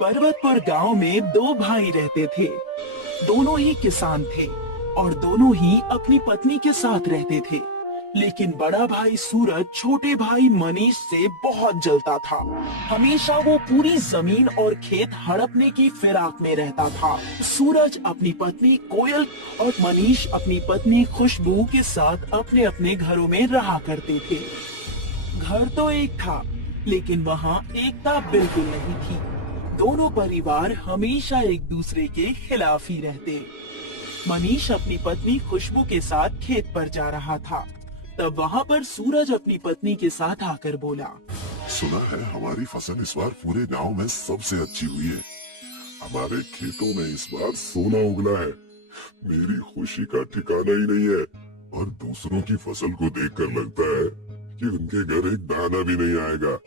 पर्वतपुर गांव में दो भाई रहते थे। दोनों ही किसान थे और दोनों ही अपनी पत्नी के साथ रहते थे। लेकिन बड़ा भाई सूरज छोटे भाई मनीष से बहुत जलता था। हमेशा वो पूरी जमीन और खेत हड़पने की फिराक में रहता था। सूरज अपनी पत्नी कोयल और मनीष अपनी पत्नी खुशबू के साथ अपने अपने घरों में रहा करते थे। घर तो एक था, लेकिन वहाँ एकता बिल्कुल नहीं थी। दोनों परिवार हमेशा एक दूसरे के खिलाफ ही रहते। मनीष अपनी पत्नी खुशबू के साथ खेत पर जा रहा था। तब वहाँ पर सूरज अपनी पत्नी के साथ आकर बोला, सुना है हमारी फसल इस बार पूरे गांव में सबसे अच्छी हुई है। हमारे खेतों में इस बार सोना उगला है। मेरी खुशी का ठिकाना ही नहीं है और दूसरों की फसल को देखकर लगता है कि उनके घर एक दाना भी नहीं आएगा।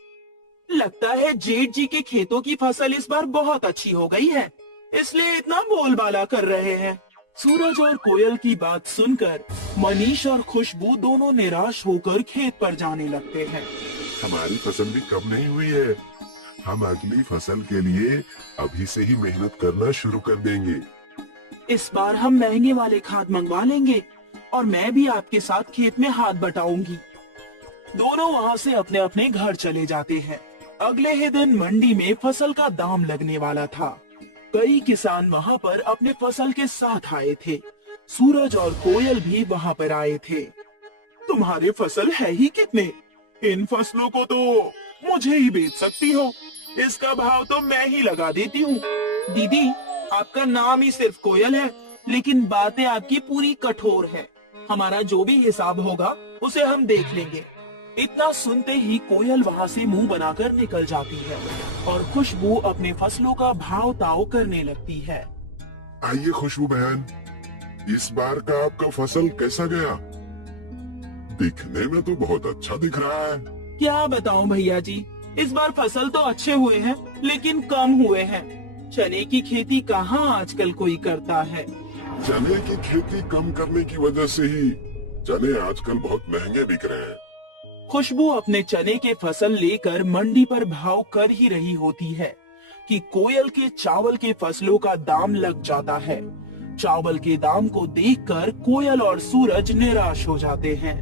लगता है जेठ जी के खेतों की फसल इस बार बहुत अच्छी हो गई है, इसलिए इतना बोलबाला कर रहे हैं। सूरज और कोयल की बात सुनकर मनीष और खुशबू दोनों निराश होकर खेत पर जाने लगते हैं। हमारी फसल भी कम नहीं हुई है। हम अगली फसल के लिए अभी से ही मेहनत करना शुरू कर देंगे। इस बार हम महंगे वाले खाद मंगवा लेंगे और मैं भी आपके साथ खेत में हाथ बटाऊंगी। दोनों वहाँ से अपने अपने घर चले जाते हैं। अगले ही दिन मंडी में फसल का दाम लगने वाला था। कई किसान वहाँ पर अपने फसल के साथ आए थे। सूरज और कोयल भी वहाँ पर आए थे। तुम्हारे फसल है ही कितने? इन फसलों को तो मुझे ही बेच सकती हो। इसका भाव तो मैं ही लगा देती हूँ। दीदी, आपका नाम ही सिर्फ कोयल है, लेकिन बातें आपकी पूरी कठोर है। हमारा जो भी हिसाब होगा उसे हम देख लेंगे। इतना सुनते ही कोयल वहाँ से मुंह बनाकर निकल जाती है और खुशबू अपने फसलों का भाव ताव करने लगती है। आइए खुशबू बहन, इस बार का आपका फसल कैसा गया? दिखने में तो बहुत अच्छा दिख रहा है। क्या बताऊं भैया जी, इस बार फसल तो अच्छे हुए हैं, लेकिन कम हुए हैं। चने की खेती कहाँ आजकल कोई करता है। चने की खेती कम करने की वजह से ही चने आजकल बहुत महंगे बिक रहे हैं। खुशबू अपने चने के फसल लेकर मंडी पर भाव कर ही रही होती है कि कोयल के चावल के फसलों का दाम लग जाता है। चावल के दाम को देखकर कोयल और सूरज निराश हो जाते हैं।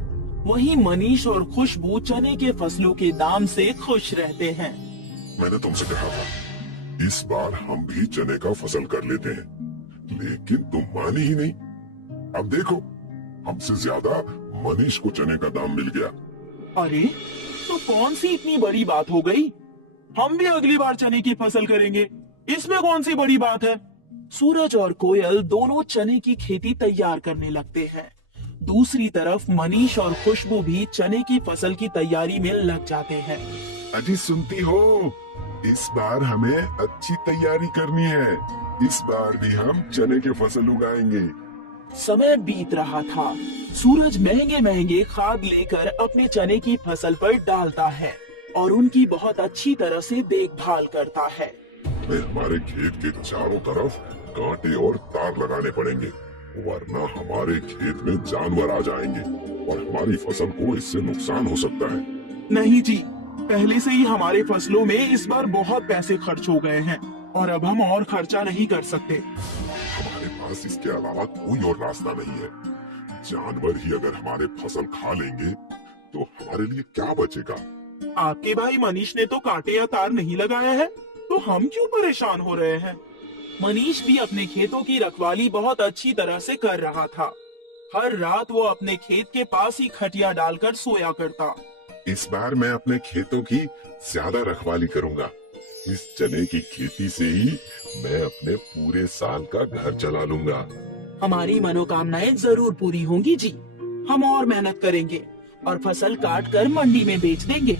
वहीं मनीष और खुशबू चने के फसलों के दाम से खुश रहते हैं। मैंने तुमसे कहा था, इस बार हम भी चने का फसल कर लेते हैं, लेकिन तुम मानी ही नहीं। अब देखो, हमसे ज्यादा मनीष को चने का दाम मिल गया। अरे, तो कौन सी इतनी बड़ी बात हो गई? हम भी अगली बार चने की फसल करेंगे, इसमें कौन सी बड़ी बात है? सूरज और कोयल दोनों चने की खेती तैयार करने लगते हैं। दूसरी तरफ मनीष और खुशबू भी चने की फसल की तैयारी में लग जाते हैं। अजी सुनती हो, इस बार हमें अच्छी तैयारी करनी है। इस बार भी हम चने की फसल उगाएंगे। समय बीत रहा था। सूरज महंगे महंगे खाद लेकर अपने चने की फसल पर डालता है और उनकी बहुत अच्छी तरह से देखभाल करता है। हमारे खेत के चारों तरफ कांटे और तार लगाने पड़ेंगे, वरना हमारे खेत में जानवर आ जाएंगे और हमारी फसल को इससे नुकसान हो सकता है। नहीं जी, पहले से ही हमारे फसलों में इस बार बहुत पैसे खर्च हो गए हैं और अब हम और खर्चा नहीं कर सकते। हमारे पास इसके अलावा कोई और रास्ता नहीं है। जानवर ही अगर हमारे फसल खा लेंगे तो हमारे लिए क्या बचेगा? आपके भाई मनीष ने तो कांटे या तार नहीं लगाया है, तो हम क्यों परेशान हो रहे हैं? मनीष भी अपने खेतों की रखवाली बहुत अच्छी तरह से कर रहा था। हर रात वो अपने खेत के पास ही खटिया डालकर सोया करता। इस बार मैं अपने खेतों की ज्यादा रखवाली करूंगा। इस चने की खेती से ही मैं अपने पूरे साल का घर चला लूंगा। हमारी मनोकामनाएं जरूर पूरी होंगी जी। हम और मेहनत करेंगे और फसल काट कर मंडी में बेच देंगे।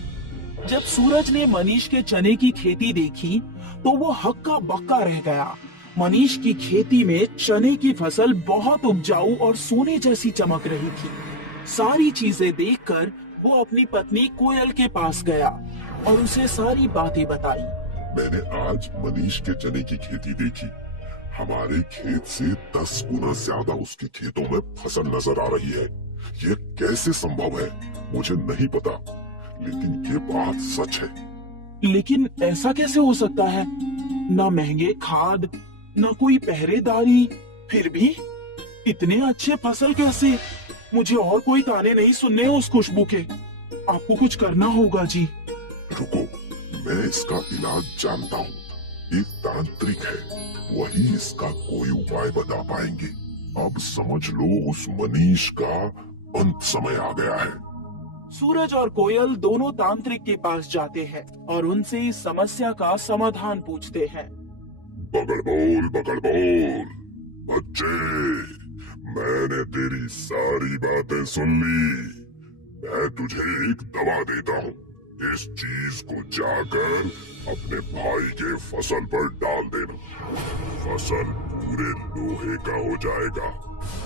जब सूरज ने मनीष के चने की खेती देखी तो वो हक्का बक्का रह गया। मनीष की खेती में चने की फसल बहुत उपजाऊ और सोने जैसी चमक रही थी। सारी चीजें देखकर वो अपनी पत्नी कोयल के पास गया और उसे सारी बातें बताई। मैंने आज मनीष के चने की खेती देखी। हमारे खेत से 10 गुना ज्यादा उसके खेतों में फसल नजर आ रही है। ये कैसे संभव है मुझे नहीं पता, लेकिन ये बात सच है। लेकिन ऐसा कैसे हो सकता है? न महंगे खाद, न कोई पहरेदारी, फिर भी इतने अच्छे फसल कैसे? मुझे और कोई ताने नहीं सुनने उस खुशबू के। आपको कुछ करना होगा जी। रुको, मैं इसका इलाज जानता हूँ। एक तांत्रिक है, वही इसका कोई उपाय बता पाएंगे। अब समझ लो उस मनीष का अंत समय आ गया है। सूरज और कोयल दोनों तांत्रिक के पास जाते हैं और उनसे इस समस्या का समाधान पूछते हैं। बगड़ बोल बच्चे, मैंने तेरी सारी बातें सुन ली। मैं तुझे एक दवा देता हूँ। इस चीज को जाकर अपने भाई के फसल पर डाल देना। फसल पूरे लोहे का हो जाएगा।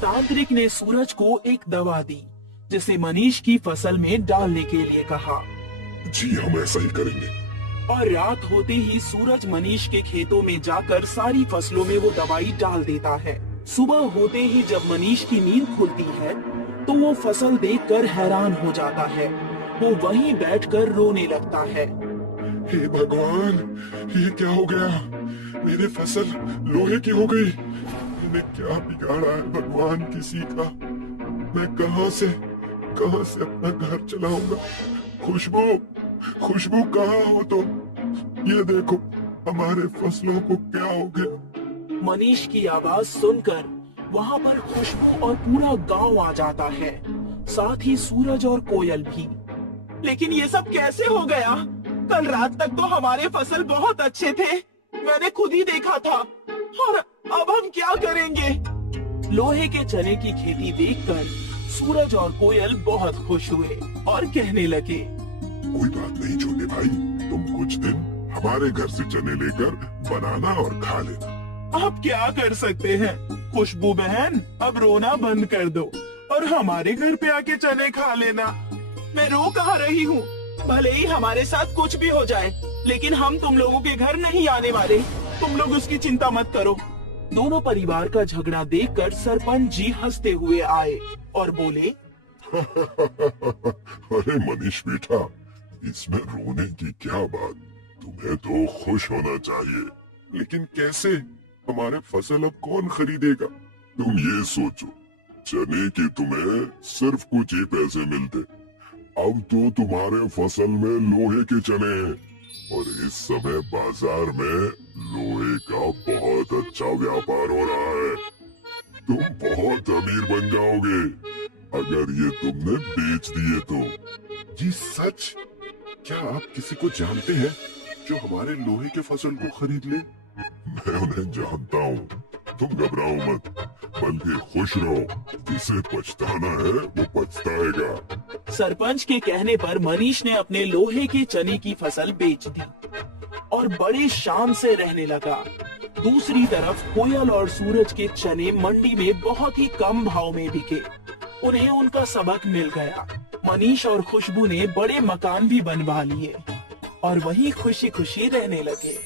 तांत्रिक ने सूरज को एक दवा दी, जिसे मनीष की फसल में डालने के लिए कहा। जी हम ऐसा ही करेंगे। और रात होते ही सूरज मनीष के खेतों में जाकर सारी फसलों में वो दवाई डाल देता है। सुबह होते ही जब मनीष की नींद खुलती है तो वो फसल देखकर हैरान हो जाता है। वो वहीं बैठकर रोने लगता है। हे भगवान, ये क्या हो गया? मेरी फसल लोहे की हो गई। मैंने क्या बिगाड़ा है भगवान किसी का? मैं कहां से अपना घर चलाऊंगा? खुशबू कहाँ हो तुम? ये देखो हमारे फसलों को क्या हो गया? मनीष की आवाज सुनकर वहाँ पर खुशबू और पूरा गांव आ जाता है, साथ ही सूरज और कोयल भी। लेकिन ये सब कैसे हो गया? कल रात तक तो हमारे फसल बहुत अच्छे थे, मैंने खुद ही देखा था। और अब हम क्या करेंगे? लोहे के चने की खेती देखकर सूरज और कोयल बहुत खुश हुए और कहने लगे, कोई बात नहीं छोटे भाई, तुम कुछ दिन हमारे घर से चने लेकर बनाना और खा लेना। आप क्या कर सकते हैं? खुशबू बहन, अब रोना बंद कर दो और हमारे घर पे आके चने खा लेना। मैं रो कहाँ रही हूँ? भले ही हमारे साथ कुछ भी हो जाए, लेकिन हम तुम लोगों के घर नहीं आने वाले। तुम लोग उसकी चिंता मत करो। दोनों परिवार का झगड़ा देखकर सरपंच जी हंसते हुए आए और बोले, अरे मनीष बेटा, इसमें रोने की क्या बात? तुम्हें तो खुश होना चाहिए। लेकिन कैसे? हमारे फसल अब कौन खरीदेगा? तुम ये सोचो, चने के तुम्हें सिर्फ कुछ ही पैसे मिलते, अब तो तुम्हारे फसल में लोहे के चने हैं और इस समय बाजार में लोहे का बहुत अच्छा व्यापार हो रहा है। तुम बहुत अमीर बन जाओगे अगर ये तुमने बेच दिए तो। जी सच? क्या आप किसी को जानते हैं जो हमारे लोहे के फसल को खरीद ले? मैं उन्हें जानता हूँ, तुम घबराओ मत, बल्कि खुश रहो। जिसे पछताना है वो पछताएगा। सरपंच के कहने पर मनीष ने अपने लोहे के चने की फसल बेच दी और बड़े शान से रहने लगा। दूसरी तरफ कोयल और सूरज के चने मंडी में बहुत ही कम भाव में बिके। उन्हें उनका सबक मिल गया। मनीष और खुशबू ने बड़े मकान भी बनवा लिए और वहीं खुशी खुशी रहने लगे।